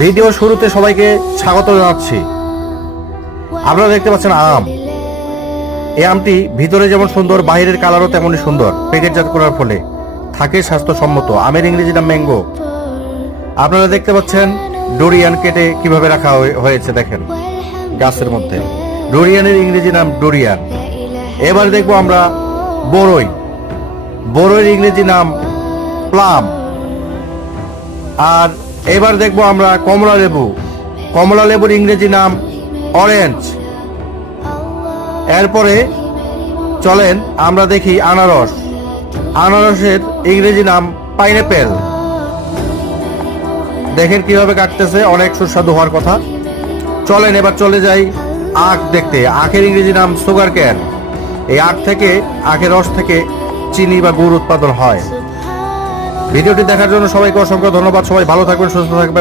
Video শুরুতে সবাইকে স্বাগত জানাচ্ছি। আপনারা দেখতে পাচ্ছেন আম। এই আমটি ভিতরে যেমন সুন্দর, বাইরের কালারও তেমনই সুন্দর। প্যাকেটজাত করার ফলে থাকে স্বাস্থ্যসম্মত। আমের ইংরেজি নাম ম্যাঙ্গো। আপনারা দেখতে পাচ্ছেন ডোরিয়ান কেটে কিভাবে রাখা হয়েছে, দেখেন গাছের মধ্যে। ডোরিয়ানের ইংরেজি নাম ডোরিয়ান। এবার দেখবো আমরা বরই। বরইয়ের ইংরেজি নাম প্লাম। আর এবার দেখবো আমরা কমলা লেবু। কমলা লেবুর ইংরেজি নাম অরেঞ্জ। এরপরে চলেন আমরা দেখি আনারস। আনারসের ইংরেজি নাম পাইনঅ্যাপেল। দেখেন কিভাবে কাটতেছে, অনেক সুস্বাদু হওয়ার কথা। চলেন এবার চলে যাই আখ দেখতে। আখের ইংরেজি নাম সুগার ক্যান। এই আখের রস থেকে চিনি বা গুড় উৎপাদন হয়। ভিডিওটি দেখার জন্য সবাইকে অসংখ্য ধন্যবাদ। সবাই ভালো থাকবেন, সুস্থ থাকবেন।